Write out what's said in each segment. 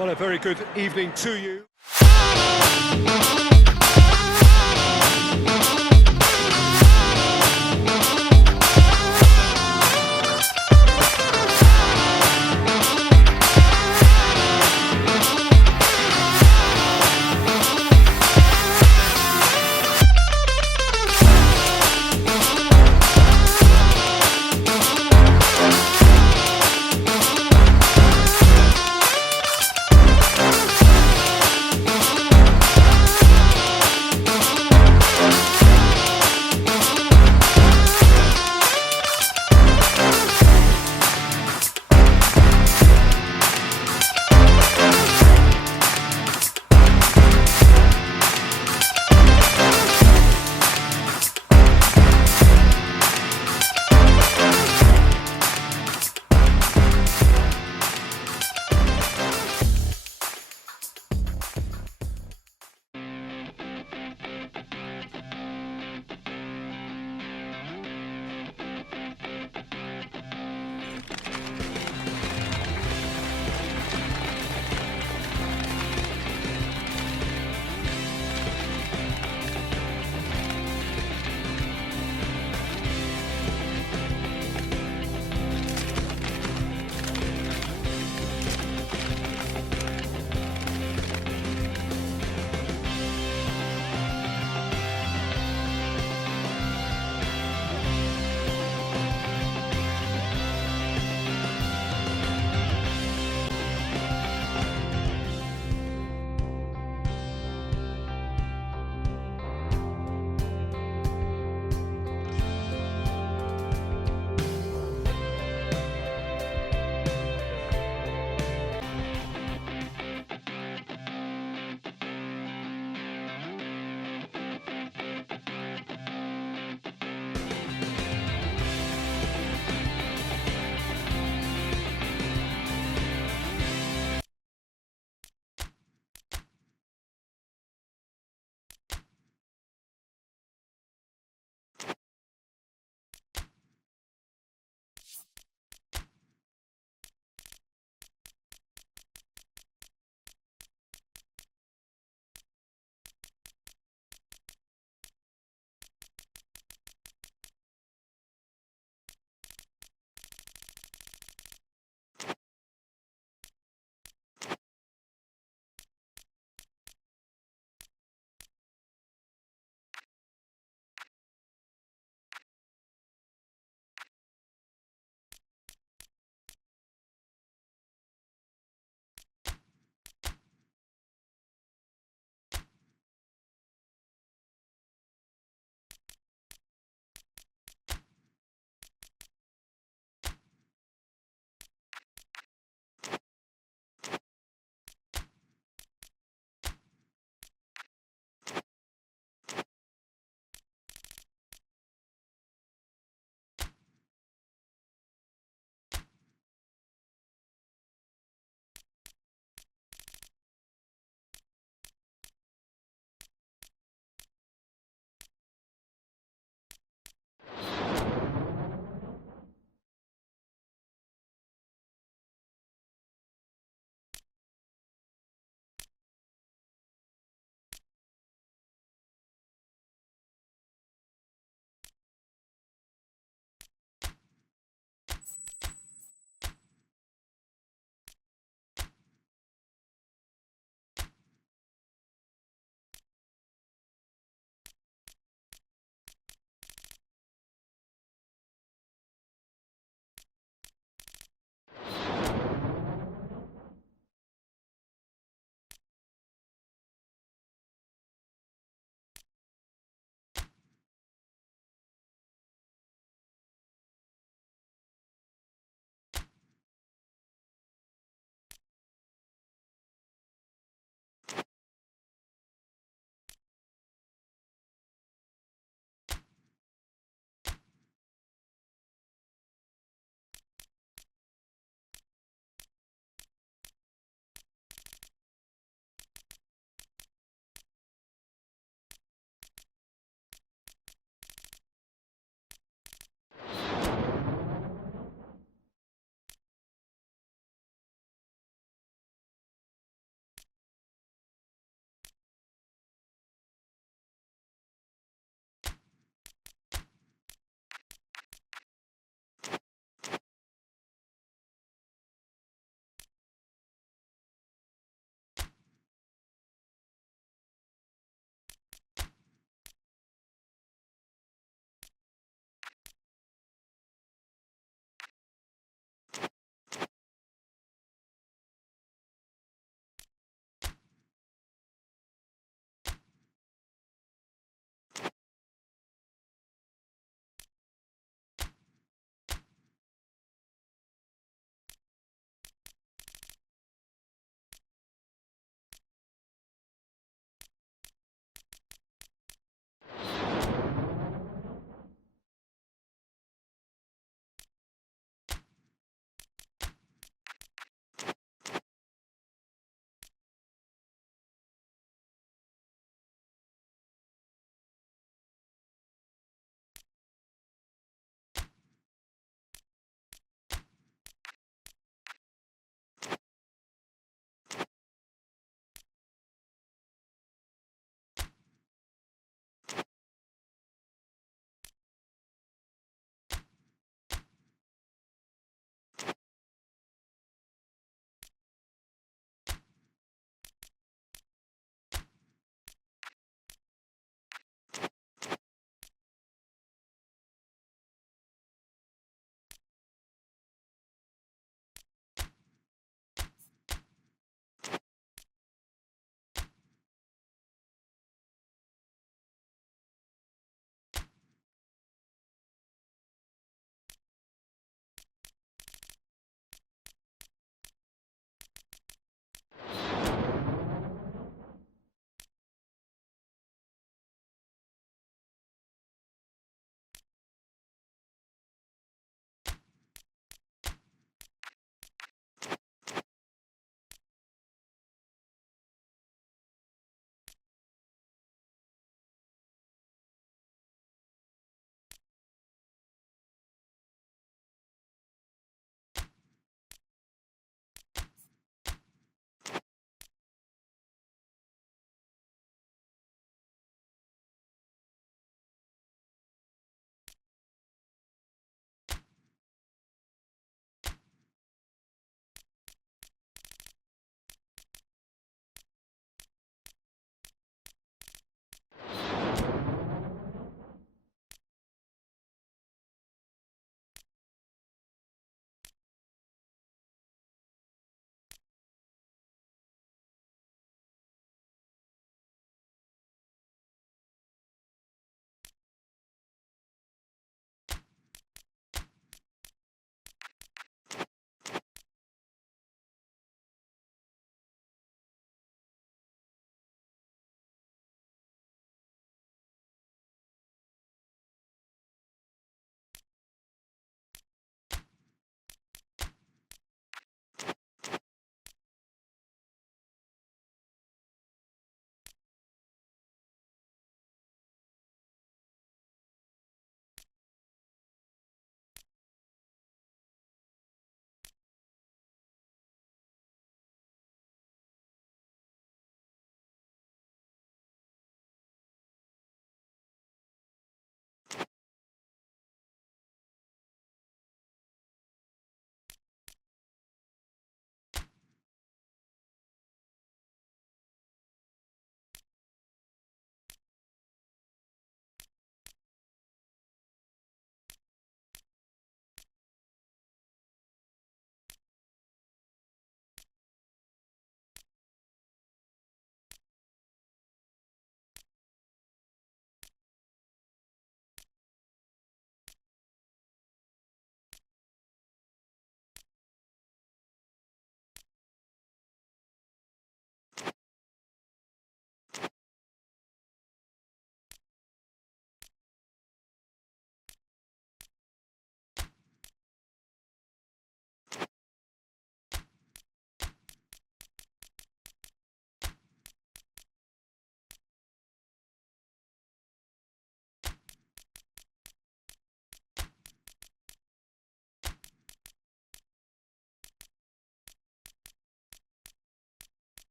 Well, a very good evening to you.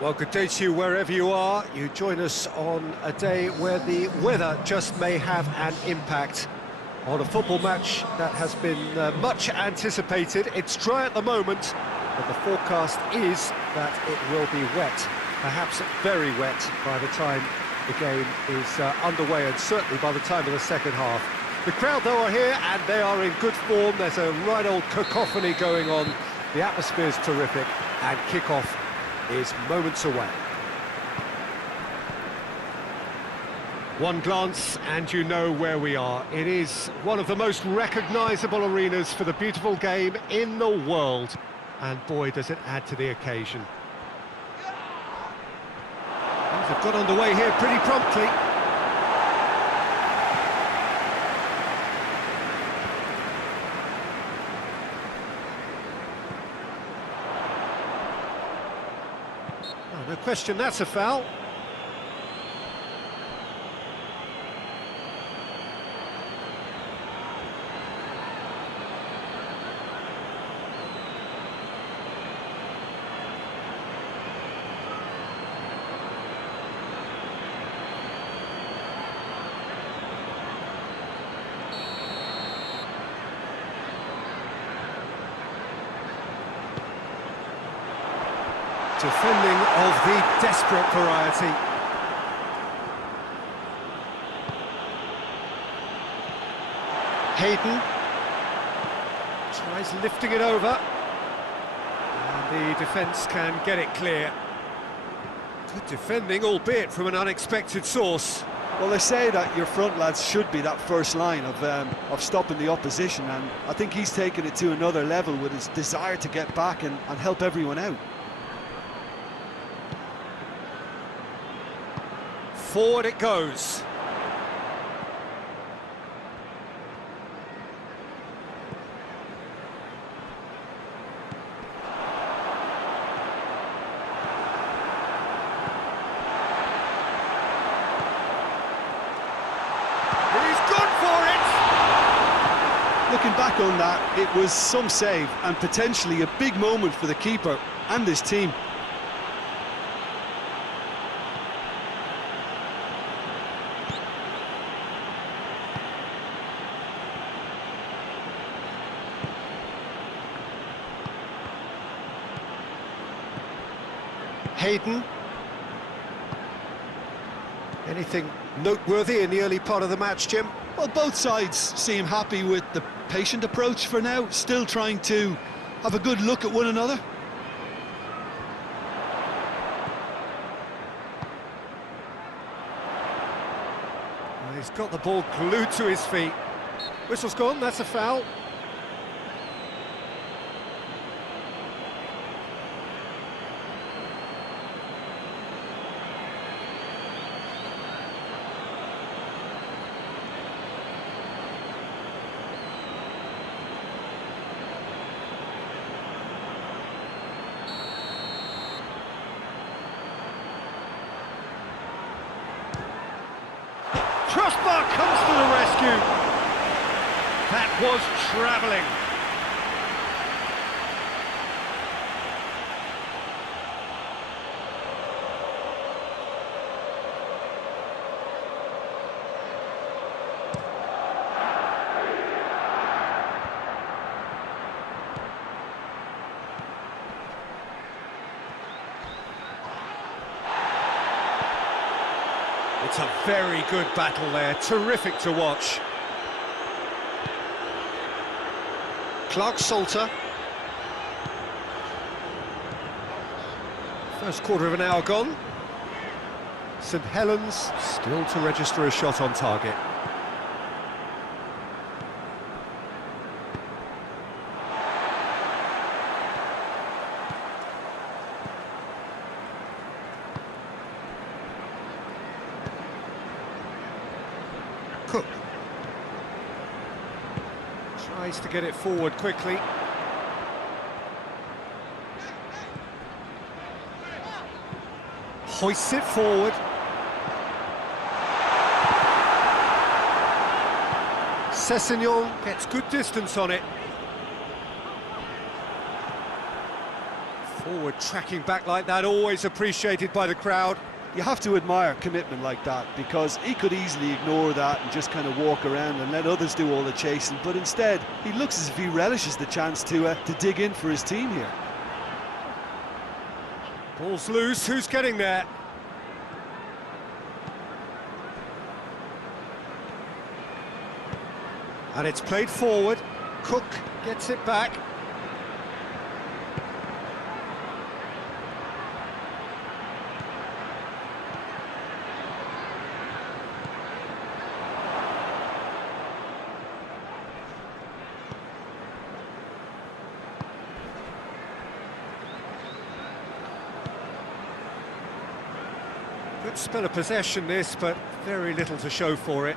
Well, good day to you wherever you are. You join us on a day where the weather just may have an impact on a football match that has been much anticipated. It's dry at the moment, but the forecast is that it will be wet, perhaps very wet by the time the game is underway, and certainly by the time of the second half. The crowd, though, are here, and they are in good form. There's a right old cacophony going on. The atmosphere's terrific, and kick-off is moments away. One glance and you know where we are. It is one of the most recognisable arenas for the beautiful game in the world, and boy does it add to the occasion. Things have got underway here pretty promptly. No question, that's a foul. Defending of the desperate variety. Hayden tries lifting it over, and the defence can get it clear. Good defending, albeit from an unexpected source. Well, they say that your front lads should be that first line of stopping the opposition, and I think he's taken it to another level with his desire to get back and help everyone out. Forward it goes. He's gone for it! Looking back on that, it was some save and potentially a big moment for the keeper and his team. Hayden. Anything noteworthy in the early part of the match, Jim? Well, both sides seem happy with the patient approach for now, still trying to have a good look at one another. Well, he's got the ball glued to his feet. Whistle's gone, that's a foul. Crossbar comes to the rescue. That was travelling. It's a very good battle there, terrific to watch. Clark Salter. First quarter of an hour gone. Saint Helens still to register a shot on target. Cook tries to get it forward quickly. Hoists it forward. Sessegnon gets good distance on it. Forward tracking back like that, always appreciated by the crowd. You have to admire commitment like that, because he could easily ignore that and just kind of walk around and let others do all the chasing, but instead he looks as if he relishes the chance to dig in for his team here. Ball's loose, who's getting there? And it's played forward. Cook gets it back. Good spell of possession this, but very little to show for it.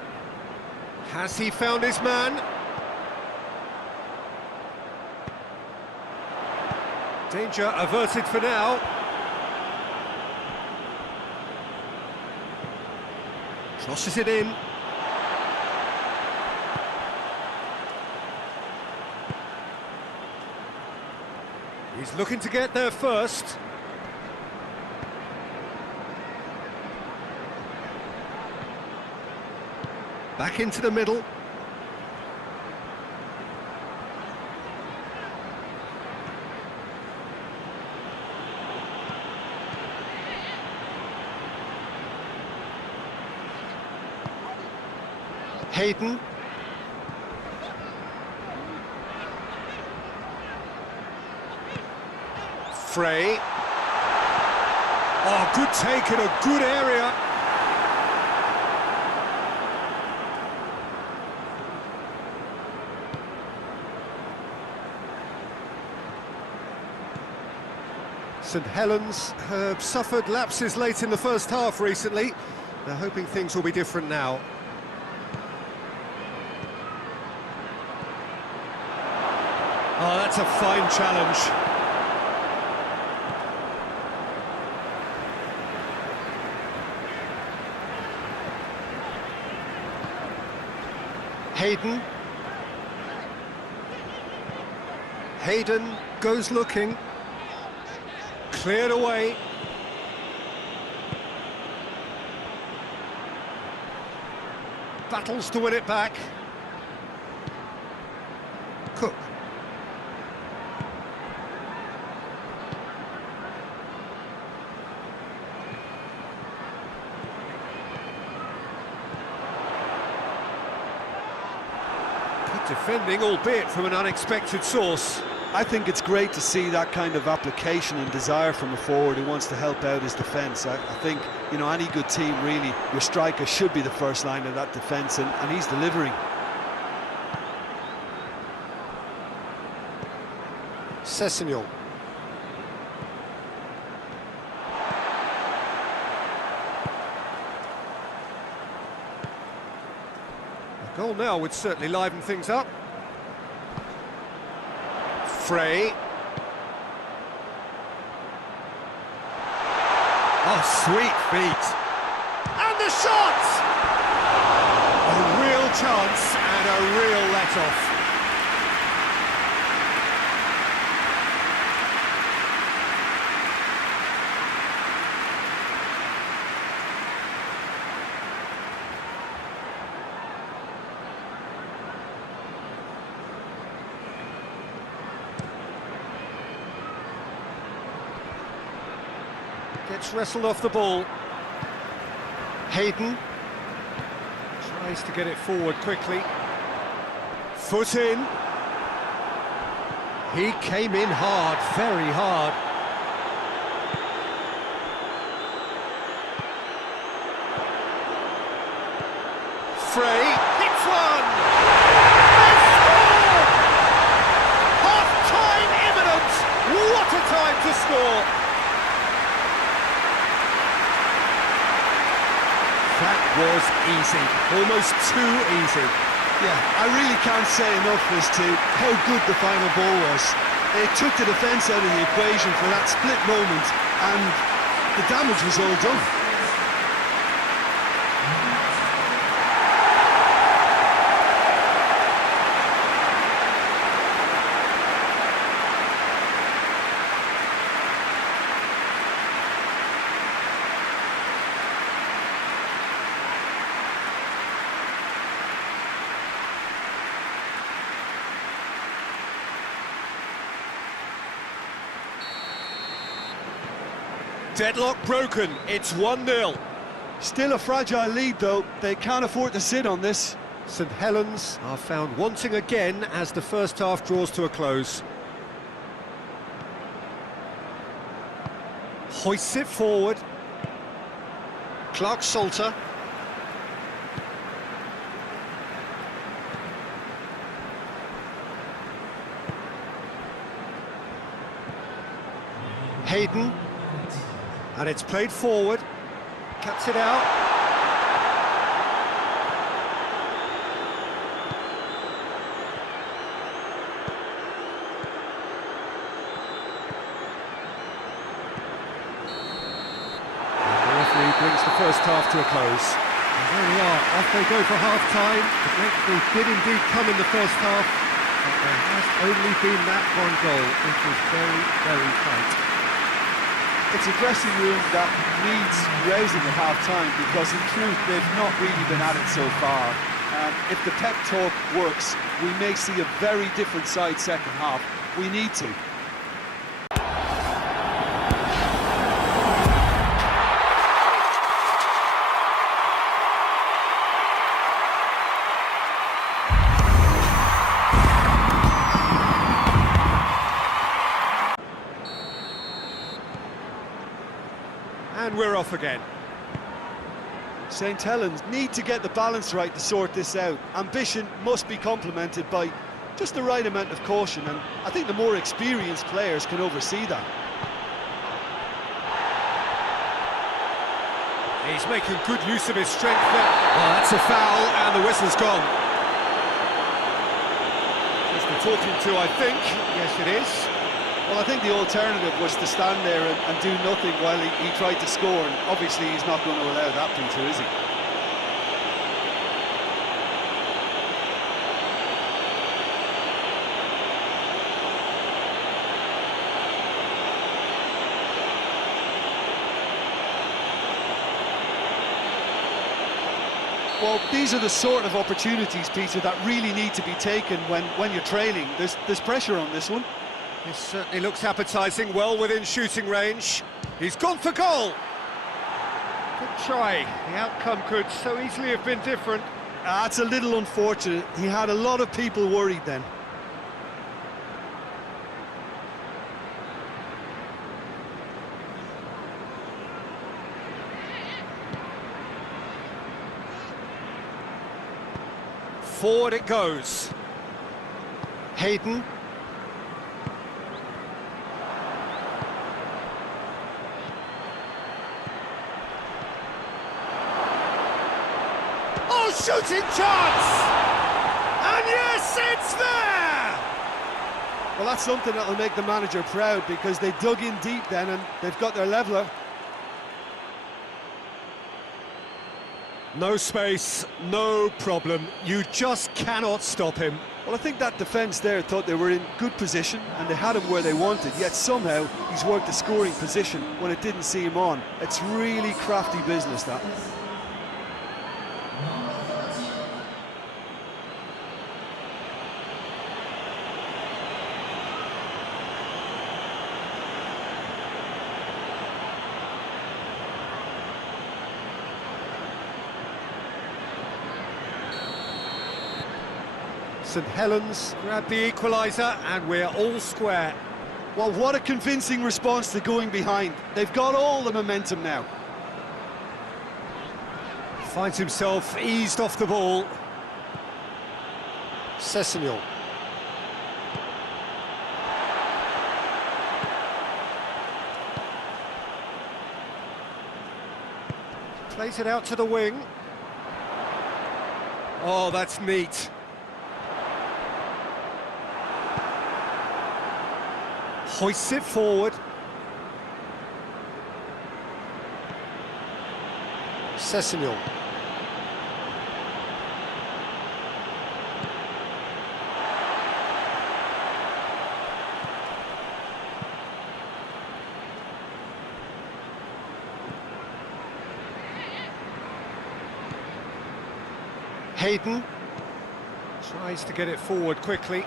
Has he found his man? Danger averted for now. Crosses it in. He's looking to get there first. Back into the middle. Hayden. Frey. Oh, good take in a good area. Saint Helens have suffered lapses late in the first half recently. They're hoping things will be different now. Oh, that's a fine challenge. Hayden. Hayden goes looking. Cleared away. Battles to win it back. Cook. Good defending, albeit from an unexpected source. I think it's great to see that kind of application and desire from a forward who wants to help out his defence. I think, you know, any good team, really, your striker should be the first line of that defence, and he's delivering. Sessegnon. A goal now would certainly liven things up. Frey. Oh, sweet feet. And the shot! A real chance and a real let-off. Gets wrestled off the ball. Hayden tries to get it forward quickly. Foot in. He came in hard, very hard. Frey hits one! They score! Half-time imminent! What a time to score! That was easy, almost too easy. Yeah, I really can't say enough as to how good the final ball was. It took the defence out of the equation for that split moment, and the damage was all done. Deadlock broken, it's 1-0. Still a fragile lead though, they can't afford to sit on this. St Helens are found wanting again as the first half draws to a close. Hoists it forward. Clark Salter. Hayden. And it's played forward. Cuts it out. The referee brings the first half to a close. And there we are, off they go for half-time. The breakthrough did indeed come in the first half, but there has only been that one goal. It was very, very tight. It's a dressing room that needs raising at half-time because in truth they've not really been at it so far. If the pep talk works, we may see a very different side second half. We need to. And we're off again. Saint Helens need to get the balance right to sort this out. Ambition must be complemented by just the right amount of caution, and I think the more experienced players can oversee that. He's making good use of his strength there. Oh, that's a foul, and the whistle's gone. Just the talking to, I think. Yes, it is. Well, I think the alternative was to stand there and do nothing while he tried to score, and obviously he's not going to allow that, Peter, is he? Well, these are the sort of opportunities, Peter, that really need to be taken when you're trailing. There's pressure on this one. This certainly looks appetising, well within shooting range. He's gone for goal! Good try. The outcome could so easily have been different. That's a little unfortunate. He had a lot of people worried then. Forward it goes. Hayden. Oh, shooting chance! And yes, it's there! Well, that's something that'll make the manager proud because they dug in deep then and they've got their leveller. No space, no problem. You just cannot stop him. Well, I think that defence there thought they were in good position and they had him where they wanted, yet somehow he's worked the scoring position when it didn't see him on. It's really crafty business, that. St Helens grab the equaliser and we're all square. Well, what a convincing response to going behind. They've got all the momentum now. Finds himself eased off the ball. Sessegnon. Plays it out to the wing. Oh, that's neat. Hoists it forward. Sessegnon. Hayden tries to get it forward quickly.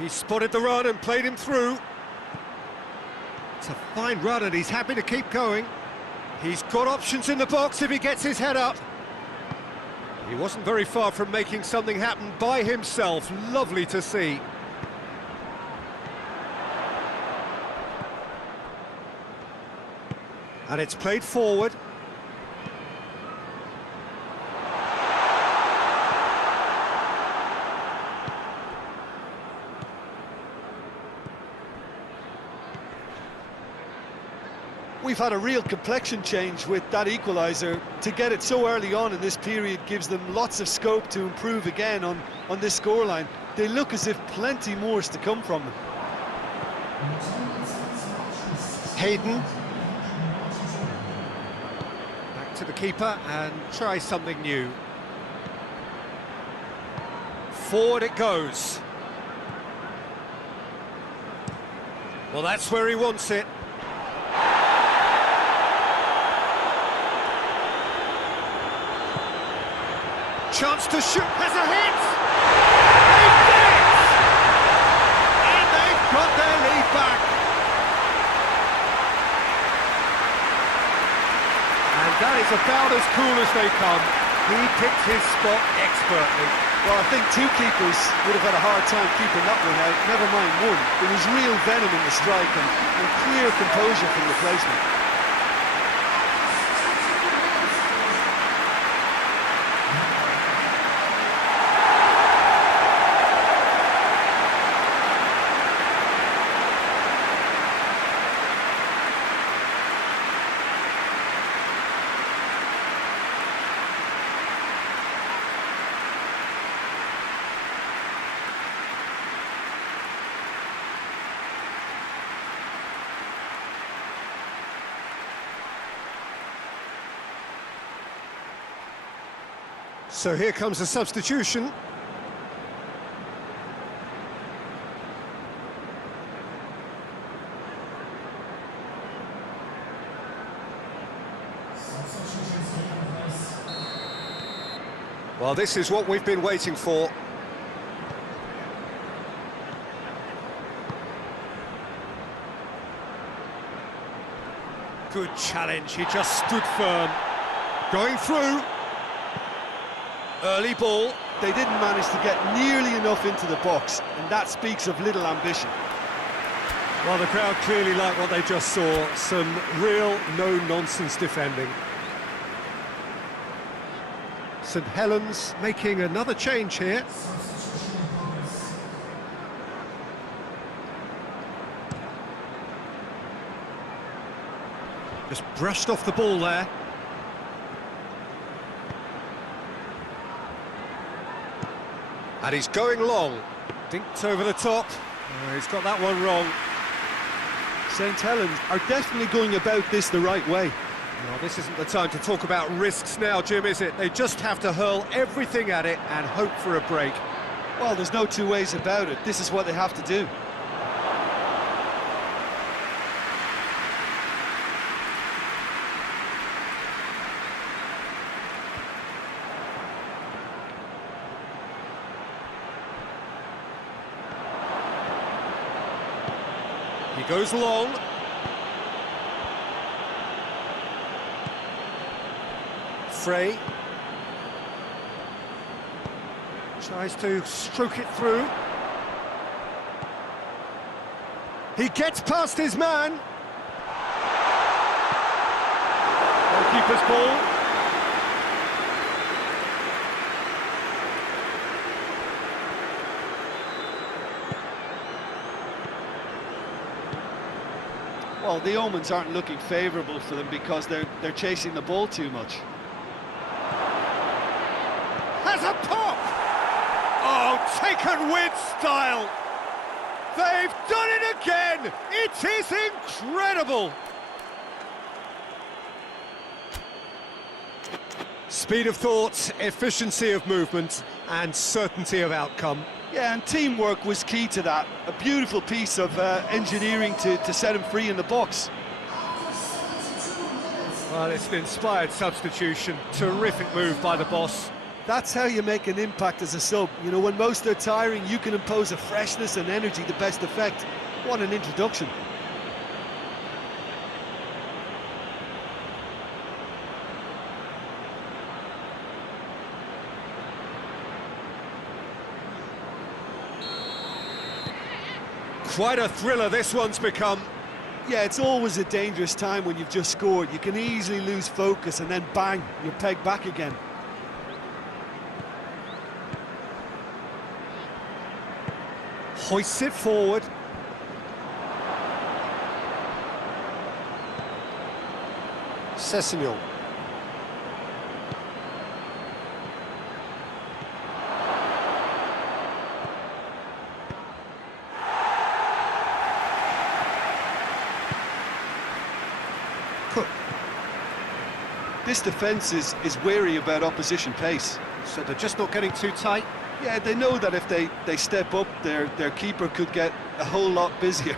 He spotted the run and played him through. It's a fine run and he's happy to keep going. He's got options in the box if he gets his head up. He wasn't very far from making something happen by himself. Lovely to see. And it's played forward. We've had a real complexion change with that equaliser. To get it so early on in this period gives them lots of scope to improve again on this scoreline. They look as if plenty more is to come from them. Hayden. Back to the keeper and try something new. Forward it goes. Well, that's where he wants it. Chance to shoot, has a hit! They've done it! And they've got their lead back. And that is about as cool as they come. He picked his spot expertly. Well, I think two keepers would have had a hard time keeping that one out, never mind one. There was real venom in the strike and clear composure from the placement. So here comes a substitution. Well, this is what we've been waiting for. Good challenge, he just stood firm. Going through. Early ball. They didn't manage to get nearly enough into the box, and that speaks of little ambition. Well, the crowd clearly like what they just saw. Some real no-nonsense defending. Saint Helens making another change here. Just brushed off the ball there. And he's going long. Dinked over the top. Oh, he's got that one wrong. Saint Helens are definitely going about this the right way. Well, this isn't the time to talk about risks now, Jim, is it? They just have to hurl everything at it and hope for a break. Well, there's no two ways about it. This is what they have to do. He goes long. Frey tries to stroke it through. He gets past his man. Goalkeeper's ball. Well, the omens aren't looking favourable for them because they're chasing the ball too much. Has a pop! Oh, taken with style! They've done it again! It is incredible! Speed of thought, efficiency of movement, and certainty of outcome. Yeah, and teamwork was key to that. A beautiful piece of engineering to set him free in the box. Well, it's an inspired substitution. Terrific move by the boss. That's how you make an impact as a sub. You know, when most are tiring, you can impose a freshness and energy to best effect. What an introduction. Quite a thriller this one's become. Yeah, it's always a dangerous time when you've just scored. You can easily lose focus and then bang, you're pegged back again. Hoists it forward. Sessegnon. Cook. This defence is wary about opposition pace. So they're just not getting too tight. Yeah, they know that if they step up, their keeper could get a whole lot busier.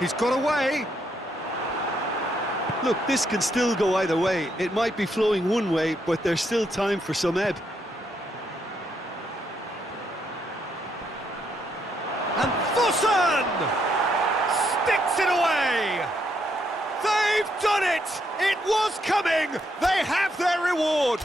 He's got away. Look, this can still go either way. It might be flowing one way, but there's still time for some ebb. And Fossen sticks it away. They've done it! It was coming! They have their reward!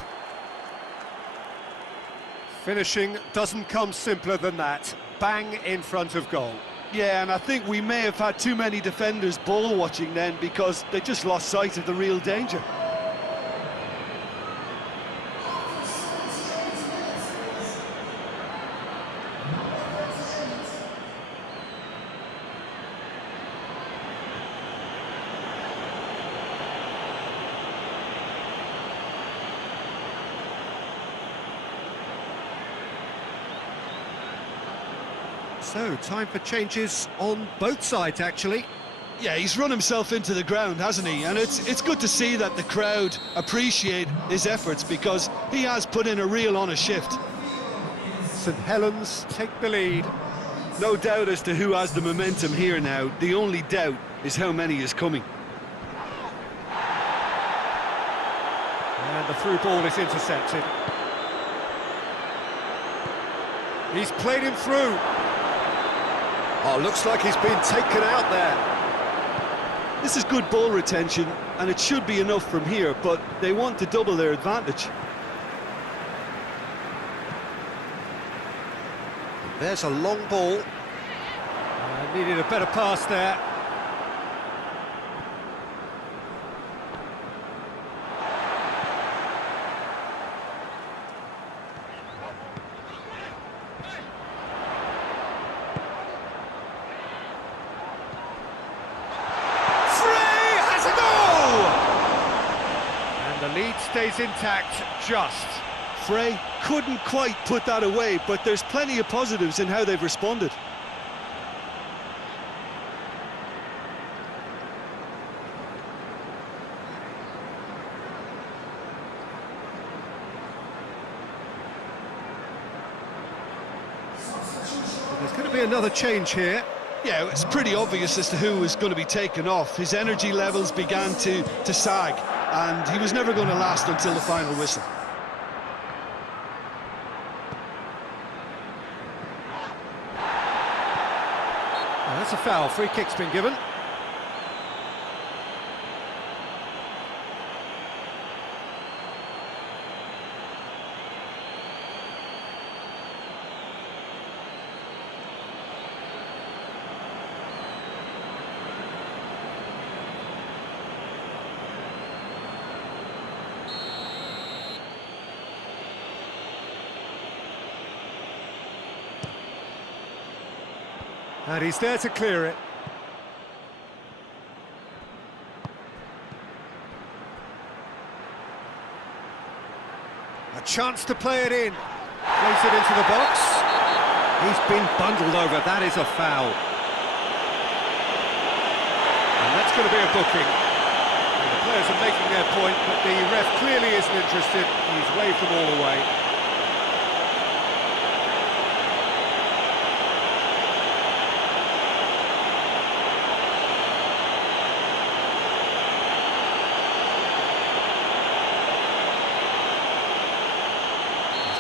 Finishing doesn't come simpler than that. Bang in front of goal. Yeah, and I think we may have had too many defenders ball watching then because they just lost sight of the real danger. So, time for changes on both sides, actually. Yeah, he's run himself into the ground, hasn't he? And it's good to see that the crowd appreciate his efforts because he has put in a real honest shift. Saint Helens take the lead. No doubt as to who has the momentum here now. The only doubt is how many is coming. And the through ball is intercepted. He's played him through. Oh, looks like he's been taken out there. This is good ball retention, and it should be enough from here, but they want to double their advantage. There's a long ball. Needed a better pass there. The lead stays intact, just. Frey couldn't quite put that away, but there's plenty of positives in how they've responded. There's going to be another change here. Yeah, it's pretty obvious as to who was going to be taken off. His energy levels began to sag, and he was never going to last until the final whistle. That's a foul. Free kick's been given. And he's there to clear it. A chance to play it in. Plays it into the box. He's been bundled over. That is a foul. And that's going to be a booking. And the players are making their point, but the ref clearly isn't interested. He's waved them all away.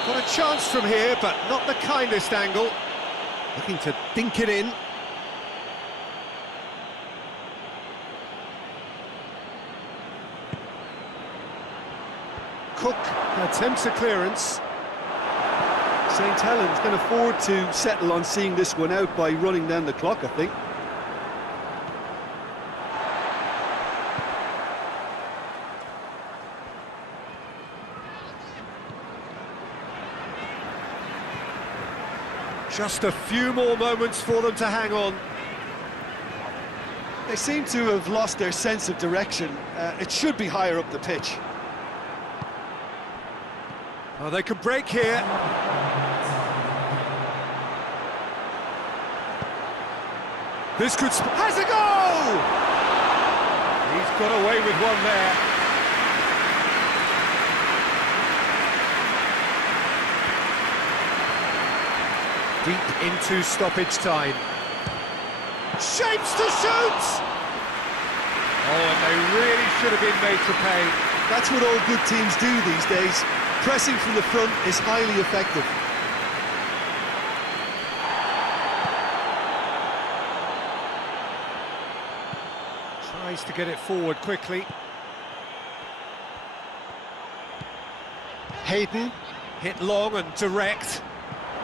Got a chance from here, but not the kindest angle. Looking to dink it in. Cook attempts a clearance. Saint Helens can afford to settle on seeing this one out by running down the clock, I think. Just a few more moments for them to hang on. They seem to have lost their sense of direction. It should be higher up the pitch. Oh, they can break here. This could... has a goal! He's got away with one there. Deep into stoppage time. Shapes to shoot! Oh, and they really should have been made to pay. That's what all good teams do these days. Pressing from the front is highly effective. Tries to get it forward quickly. Hayden, hit long and direct.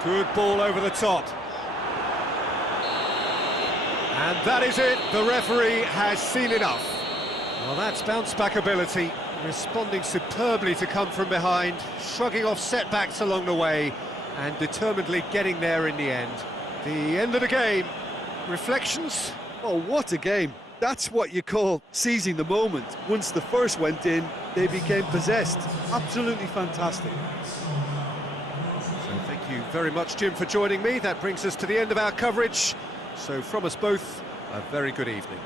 Good ball over the top. And that is it, the referee has seen enough. Well, that's bounce-back ability, responding superbly to come from behind, shrugging off setbacks along the way, and determinedly getting there in the end. The end of the game. Reflections? Oh, what a game. That's what you call seizing the moment. Once the first went in, they became possessed. Absolutely fantastic. So thank you very much, Jim, for joining me. That brings us to the end of our coverage. So from us both, a very good evening.